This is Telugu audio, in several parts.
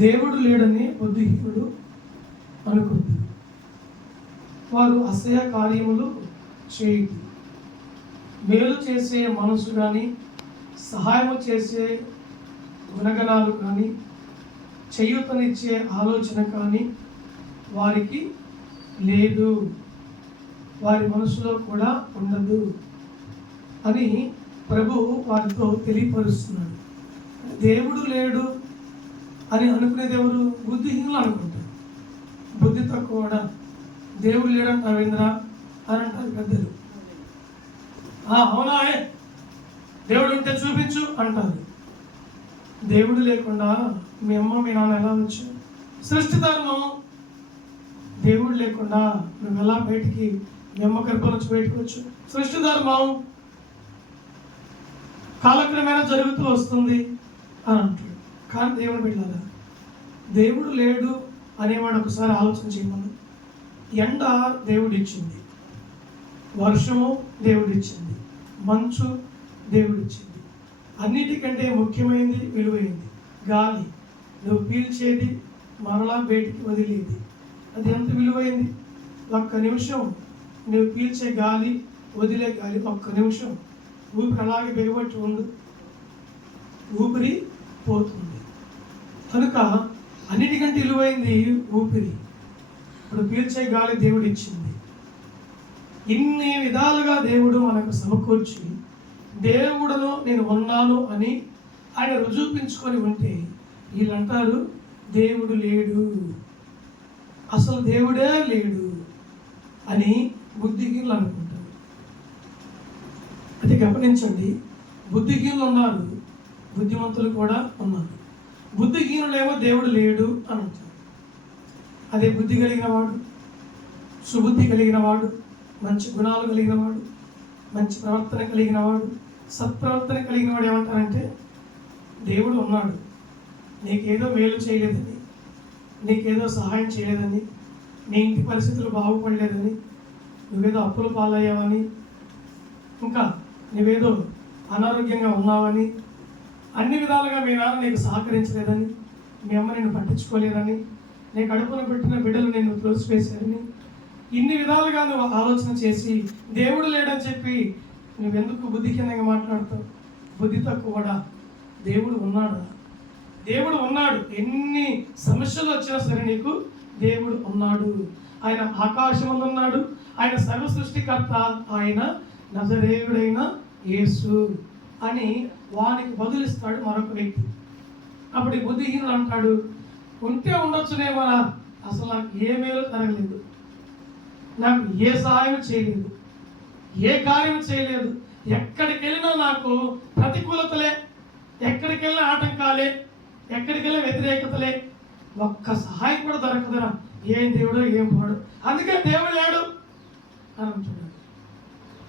దేవుడు లేడని బుద్ధిహీనుడు అనుకుంది. వారు అసహ్య కార్యములు చేయదు. మేలు చేసే మనసు కానీ, సహాయము చేసే గుణగణాలు కానీ, చేయూతనిచ్చే ఆలోచన కానీ వారికి లేదు, వారి మనసులో కూడా ఉండదు అని ప్రభు వారితో తెలియపరుస్తున్నాడు. దేవుడు లేడు అని అనుకునేది ఎవరు? బుద్ధిహీనులు అనుకుంటారు. బుద్ధి తక్కువ దేవుడు లేడంటారు రవీంద్ర అని అంటారు పెద్దలు. అవునా, దేవుడు ఉంటే చూపించు అంటారు. దేవుడు లేకుండా మీ అమ్మ మీ నాన్న ఎలా వచ్చు? సృష్టి ధర్మం. దేవుడు లేకుండా నువ్వు ఎలా బయటికి మీ అమ్మ గర్భం నుంచి బయటకు వచ్చు? సృష్టి ధర్మం. కాలక్రమేణా జరుగుతూ వస్తుంది అని అంటాడు. కానీ దేవుడు బిడ్డలారా, దేవుడు లేడు అనేవాడు ఒకసారి ఆలోచన చేయమని. ఎండ దేవుడిచ్చింది, వర్షము దేవుడిచ్చింది, మంచు దేవుడిచ్చింది. అన్నిటికంటే ముఖ్యమైనది, విలువైంది గాలి. నువ్వు పీల్చేది, మరలా బయటికి వదిలేది. అది ఎంత విలువైంది? ఒక్క నిమిషం నువ్వు పీల్చే గాలి, వదిలే గాలి, ఒక్క నిమిషం ఊపిరి అలాగే బిగబట్టి ఉండు, ఊపిరి పోతుంది. కనుక అన్నిటికంటే విలువైంది ఊపిరి. ఇప్పుడు పీల్చే గాలి దేవుడు ఇచ్చింది. ఇన్ని విధాలుగా దేవుడు మనకు సమకూర్చి, దేవుడును నేను ఉన్నాను అని ఆయన రుజువుపించుకొని ఉంటే వీళ్ళంటారు దేవుడు లేడు, అసలు దేవుడే లేడు అని బుద్ధిహీనులు అనుకుంటారు. అయితే గమనించండి, బుద్ధిహీనులు ఉన్నారు, బుద్ధిమంతులు కూడా ఉన్నారు. బుద్ధిహీనులేమో దేవుడు లేడు అని అంటారు. అదే బుద్ధి కలిగిన వాడు, సుబుద్ధి కలిగిన వాడు, మంచి గుణాలు కలిగిన వాడు, మంచి ప్రవర్తన కలిగిన వాడు, సత్ప్రవర్తన కలిగిన వాడు ఏమంటారంటే దేవుడు ఉన్నాడు, నీకేదో మేలు చేయలేదని, నీకేదో సహాయం చేయలేదని, నీ ఇంటి పరిస్థితులు బాగుపడలేదని, నువ్వేదో అప్పుల పాలయ్యావని, ఇంకా నువ్వేదో అనారోగ్యంగా ఉన్నావని, అన్ని విధాలుగా మీ నాన్న నీకు సహకరించలేదని, మీ అమ్మ నిన్ను పట్టించుకోలేదని, నీ కడుపున పెట్టిన బిడ్డలు నిన్ను త్రోసివేశారని, ఇన్ని విధాలుగా నువ్వు ఆలోచన చేసి దేవుడు లేడని చెప్పి నువ్వెందుకు బుద్ధిహీనంగా మాట్లాడతావు? బుద్ధి తక్కువడా? దేవుడు ఉన్నాడు, దేవుడు ఉన్నాడు. ఎన్ని సమస్యలు వచ్చినా సరే నీకు దేవుడు ఉన్నాడు. ఆయన ఆకాశమందు ఉన్నాడు, ఆయన సర్వ సృష్టికర్త, ఆయన నజరేయుడైన యేసు అని వానికి బదులిస్తాడు మరొక వ్యక్తి. అప్పుడు ఈ బుద్ధిహీనుడు అంటాడు, ఉంటే ఉండొచ్చునేమో, అసలు నాకు ఏ మేలు జరగలేదు, నాకు ఏ సహాయం చేయలేదు, ఏ కార్యం చేయలేదు, ఎక్కడికి వెళ్ళినా నాకు ప్రతికూలతలే, ఎక్కడికి వెళ్ళినా ఆటంకాలే, ఎక్కడికి వెళ్ళినా వ్యతిరేకతలే, ఒక్క సహాయం కూడా దొరకదురా, ఏం దేవుడు ఏం పాడు, అందుకే దేవుడు లేడు అని అంటున్నాడు.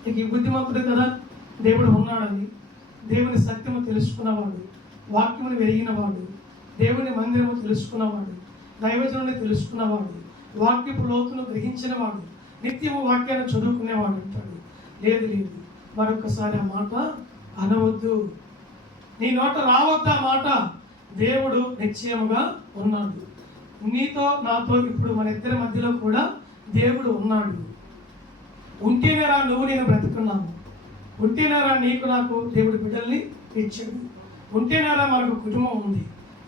ఇక ఈ బుద్ధిమంతుడు కదా దేవుడు ఉన్నాడని, దేవుని సత్యము తెలుసుకున్నవాడు, వాక్యమును వెరిగినవాడు, దేవుని మందిరము తెలుసుకున్నవాడు, దైవజనుని తెలుసుకున్నవాడు, వాక్యపు లోతును గ్రహించినవాడు, నిత్యము వాక్యాన్ని చదువుకునేవాడు అంటాడు. లేదు లేదు, మరొకసారి ఆ మాట అనవద్దు, నీ నోట రావద్దు ఆ మాట. దేవుడు నిశ్చయముగా ఉన్నాడు. నీతో నాతో ఇప్పుడు మన ఇద్దరి మధ్యలో కూడా దేవుడు ఉన్నాడు. ఉంటేనేరా నువ్వు నేను బ్రతుకున్నాము, ఉంటేనేరా నీకు నాకు దేవుడు బిడ్డల్ని ఇచ్చాడు, ఉంటేనేరా మనకు కుటుంబం ఉంది,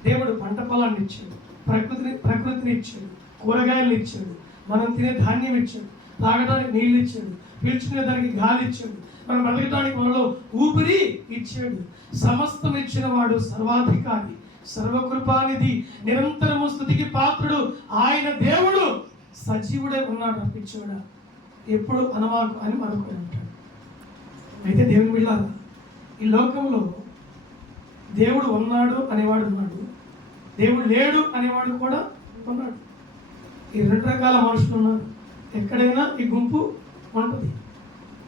దేవుడు పంట పొలాన్ని ఇచ్చాడు, ప్రకృతిని ఇచ్చాడు, కూరగాయలు ఇచ్చాడు, మనం తినే ధాన్యం ఇచ్చాడు, తాగడానికి నీళ్ళు ఇచ్చాడు, పీల్చుకునే దానికి గాలి ఇచ్చాడు, మనం బతకడానికి మనలో ఊపిరి ఇచ్చాడు. సమస్తం ఇచ్చిన వాడు సర్వాధికారి, సర్వకృపానిధి, నిరంతరము స్తుతికి పాత్రుడు ఆయన దేవుడు సజీవుడే ఉన్నాడు, అర్పించాడా ఎప్పుడు అనవాకు అని మరొకడు అంటాడు. అయితే దేవుని బిడ్డలారా, ఈ లోకంలో దేవుడు ఉన్నాడు అనేవాడు ఉన్నాడు, దేవుడు లేడు అనేవాడు కూడా ఉన్నాడు. ఈ రెండు రకాల మనుషులు ఉన్నారు. ఎక్కడైనా ఈ గుంపు ఉంటుంది.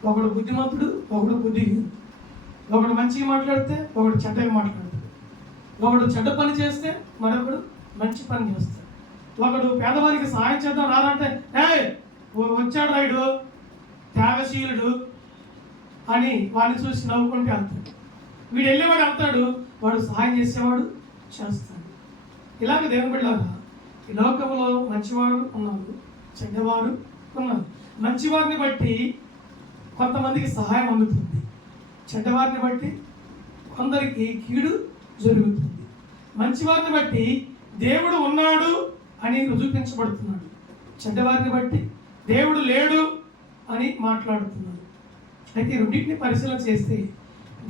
ఒకడు బుద్ధిమంతుడు, ఒకడు బుద్ధిహీనుడు. ఒకడు మంచిగా మాట్లాడితే ఒకడు చెడ్డగా మాట్లాడతాడు. ఒకడు చెడ్డ పని చేస్తే మరొకడు మంచి పని చేస్తాడు. ఒకడు పేదవారికి సహాయం చేద్దాం రారంటే వచ్చాడు రైడు త్యాగశీలుడు అని వాడిని చూసి నవ్వుకుంటే వెళ్తాడు. వీడు వెళ్ళేవాడు వెళ్తాడు, వాడు సహాయం చేసేవాడు చేస్తాడు. ఇలాగ దేవుని బిడ్డలారా, ఈ లోకంలో మంచివారు ఉన్నారు, చెడ్డవారు ఉన్నారు. మంచివారిని బట్టి కొంతమందికి సహాయం అందుతుంది, చెడ్డవారిని బట్టి కొందరికి కీడు జరుగుతుంది. మంచివారిని బట్టి దేవుడు ఉన్నాడు అని రుజువించబడుతున్నాడు, చెడ్డవారిని బట్టి దేవుడు లేడు అని మాట్లాడుతున్నాడు. అయితే ఈ రెండింటిని పరిశీలన చేస్తే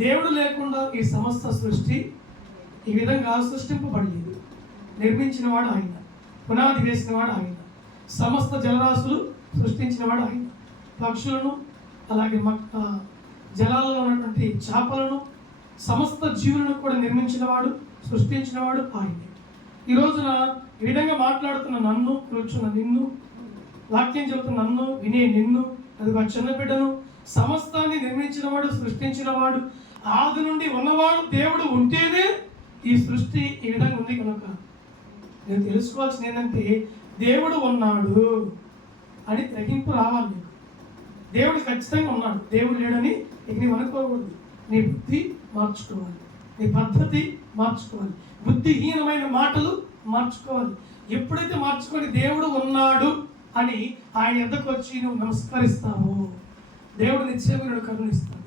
దేవుడు లేకుండా ఈ సమస్త సృష్టి ఈ విధంగా సృష్టింపబడలేదు. నిర్మించినవాడు ఆయన, పునాది వేసినవాడు ఆయన, సమస్త జలరాశులు సృష్టించినవాడు ఆయన, పక్షులను అలాగే జలాలలో ఉన్నటువంటి చేపలను సమస్త జీవులను కూడా నిర్మించినవాడు, సృష్టించినవాడు ఆయనే. ఈ రోజున ఈ విధంగా మాట్లాడుతున్న నన్ను, కూర్చున్న నిన్ను, వాక్యం చెబుతున్న నన్ను, వినే నిన్ను, అది మా చిన్న బిడ్డను, సమస్తాన్ని నిర్మించినవాడు, సృష్టించినవాడు, ఆది నుండి ఉన్నవాడు దేవుడు ఉంటేనే ఈ సృష్టి ఈ విధంగా ఉంది. కనుక నేను తెలుసుకోవాల్సింది ఏంటంటే దేవుడు ఉన్నాడు అని గ్రహింపు రావాలి నీకు. దేవుడు ఖచ్చితంగా ఉన్నాడు, దేవుడు లేడని ఇక నీవు అనుకోకూడదు. నీ బుద్ధి మార్చుకోవాలి, నీ పద్ధతి మార్చుకోవాలి, బుద్ధిహీనమైన మాటలు మార్చుకోవాలి. ఎప్పుడైతే మార్చుకొని దేవుడు ఉన్నాడు అని ఆయన ఎద్దకు వచ్చి నువ్వు నమస్కరిస్తావో దేవుడు నిశ్చయమైన కరుణిస్తాడు.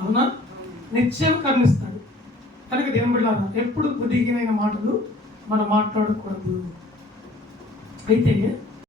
అవునా? నిశ్చయం కరుణిస్తాడు. కనుక దేవుని బిడ్డలారా, ఎప్పుడు బుద్ధిహీనమైన మాటలు మనం మాట్లాడకూడదు. అయితే